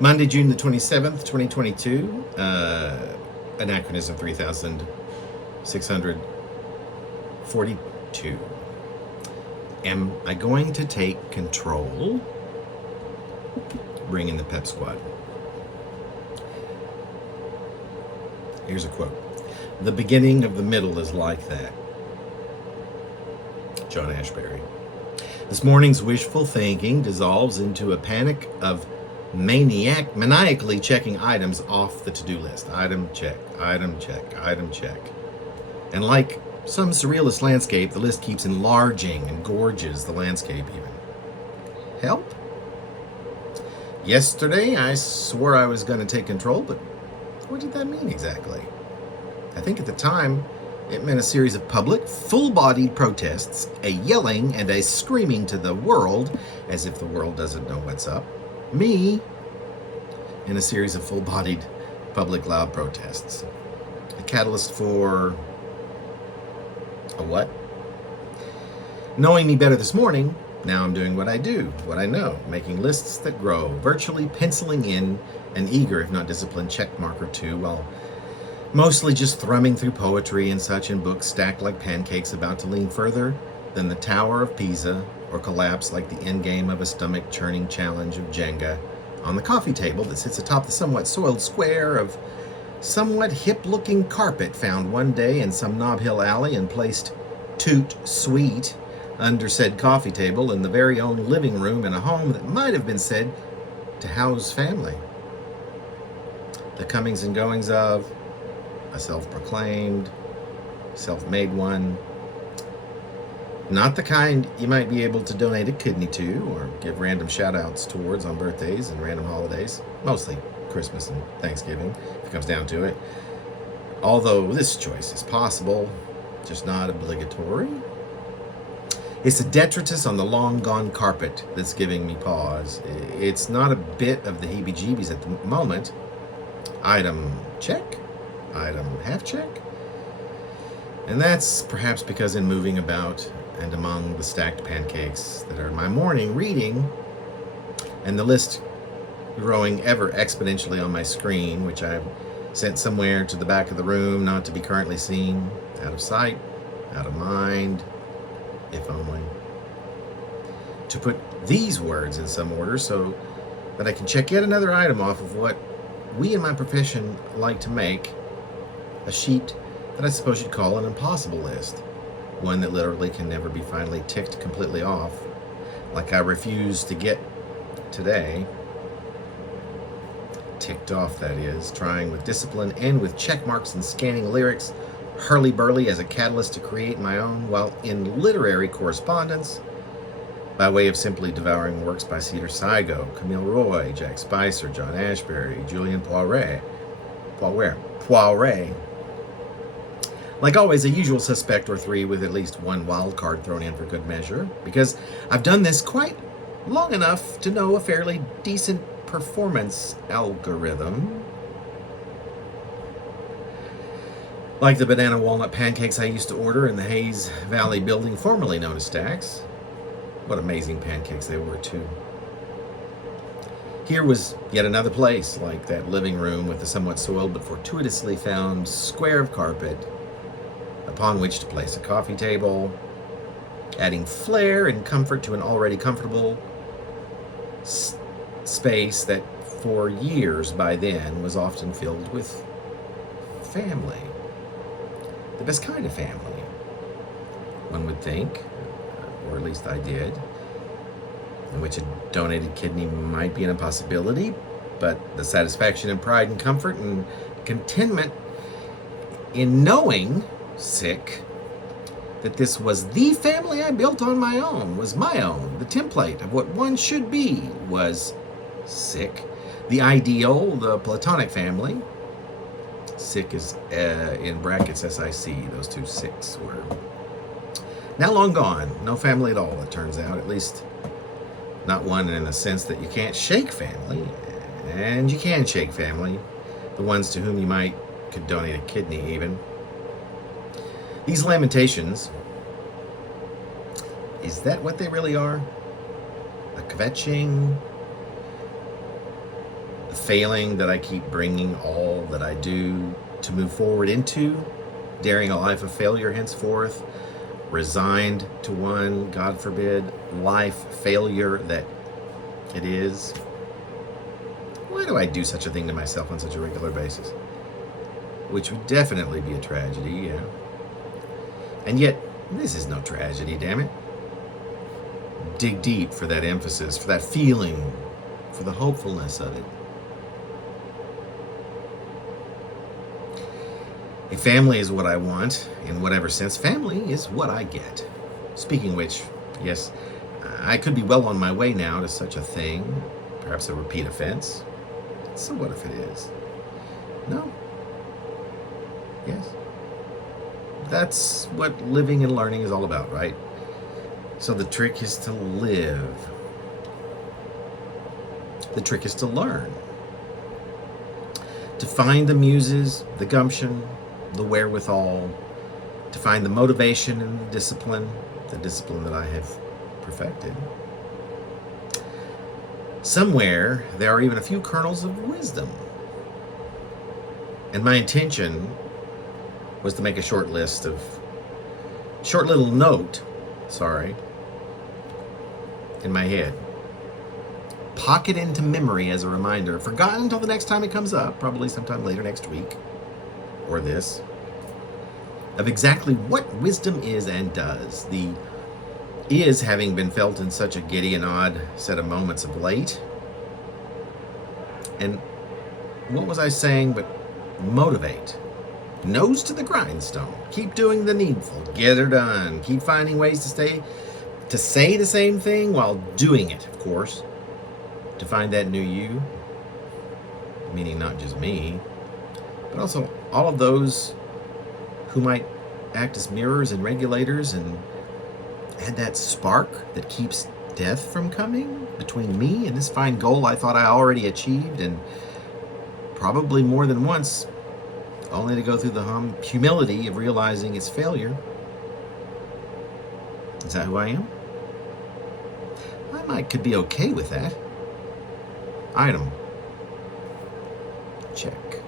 Monday, June the 27th, 2022, Anachronism 3642. Am I going to take control? Bring in the pep squad. Here's a quote. The beginning of the middle is like that. John Ashbery. This morning's wishful thinking dissolves into a panic of maniacally checking items off the to-do list. Item check, item check, item check. And like some surrealist landscape, the list keeps enlarging and gorges the landscape even. Help? Yesterday, I swore I was going to take control, but what did that mean exactly? I think at the time, it meant a series of public, full-bodied protests, a yelling and a screaming to the world, as if the world doesn't know what's up. Me, in a series of full-bodied, public, loud protests. A catalyst for a what? Knowing me better this morning, now I'm doing what I do, what I know, making lists that grow, virtually penciling in an eager, if not disciplined, check mark or two, while mostly just thrumming through poetry and such in books stacked like pancakes about to lean further than the Tower of Pisa or collapse like the endgame of a stomach-churning challenge of Jenga on the coffee table that sits atop the somewhat soiled square of somewhat hip-looking carpet found one day in some Nob Hill alley and placed toot sweet under said coffee table in the very own living room in a home that might have been said to house family. The comings and goings of a self-proclaimed, self-made one. Not the kind you might be able to donate a kidney to or give random shout-outs towards on birthdays and random holidays, mostly Christmas and Thanksgiving, if it comes down to it. Although this choice is possible, just not obligatory. It's a detritus on the long-gone carpet that's giving me pause. It's not a bit of the heebie-jeebies at the moment. Item check, item half check. And that's perhaps because in moving about and among the stacked pancakes that are my morning reading, and the list growing ever exponentially on my screen, which I've sent somewhere to the back of the room, not to be currently seen, out of sight, out of mind, if only. To put these words in some order so that I can check yet another item off of what we in my profession like to make a sheet that I suppose you'd call an impossible list. One that literally can never be finally ticked completely off, like I refuse to get today. Ticked off, that is, trying with discipline and with check marks and scanning lyrics, hurly-burly as a catalyst to create my own, while in literary correspondence, by way of simply devouring works by Cedar Saigo, Camille Roy, Jack Spicer, John Ashbery, Julien Poiret. Like always, a usual suspect or three with at least one wild card thrown in for good measure, because I've done this quite long enough to know a fairly decent performance algorithm. Like the banana walnut pancakes I used to order in the Hayes Valley building formerly known as Stack's. What amazing pancakes they were, too. Here was yet another place, like that living room with the somewhat soiled but fortuitously found square of carpet upon which to place a coffee table, adding flair and comfort to an already comfortable space that for years by then was often filled with family. The best kind of family, one would think, or at least I did, in which a donated kidney might be an impossibility, but the satisfaction and pride and comfort and contentment in knowing, sick, that this was the family I built on my own, was my own, the template of what one should be was sick, the ideal, the platonic family. Sick is in brackets SIC, those two six were now long gone. No family at all, it turns out, at least not one in the sense that you can't shake family, and you can shake family, the ones to whom you could donate a kidney even. These lamentations, is that what they really are? A kvetching, failing that I keep bringing all that I do to move forward into, daring a life of failure henceforth, resigned to one, God forbid, life failure that it is. Why do I do such a thing to myself on such a regular basis? Which would definitely be a tragedy, yeah. And yet, this is no tragedy, damn it. Dig deep for that emphasis, for that feeling, for the hopefulness of it. A family is what I want, in whatever sense. Family is what I get. Speaking of which, yes, I could be well on my way now to such a thing. Perhaps a repeat offense. So what if it is? No. Yes. That's what living and learning is all about, right? So the trick is to live. The trick is to learn. To find the muses, the gumption, the wherewithal, to find the motivation and the discipline that I have perfected. Somewhere there are even a few kernels of wisdom. And my intention was to make a short little note, in my head. Pocket into memory as a reminder, forgotten until the next time it comes up, probably sometime later next week, or this, of exactly what wisdom is and does. The is having been felt in such a giddy and odd set of moments of late. And what was I saying but motivate? Nose to the grindstone. Keep doing the needful. Get her done. Keep finding ways to say the same thing while doing it, of course. To find that new you. Meaning not just me, but also all of those who might act as mirrors and regulators and add that spark that keeps death from coming between me and this fine goal I thought I already achieved, and probably more than once, only to go through the humility of realizing its failure. Is that who I am? Could be okay with that. Item. Check.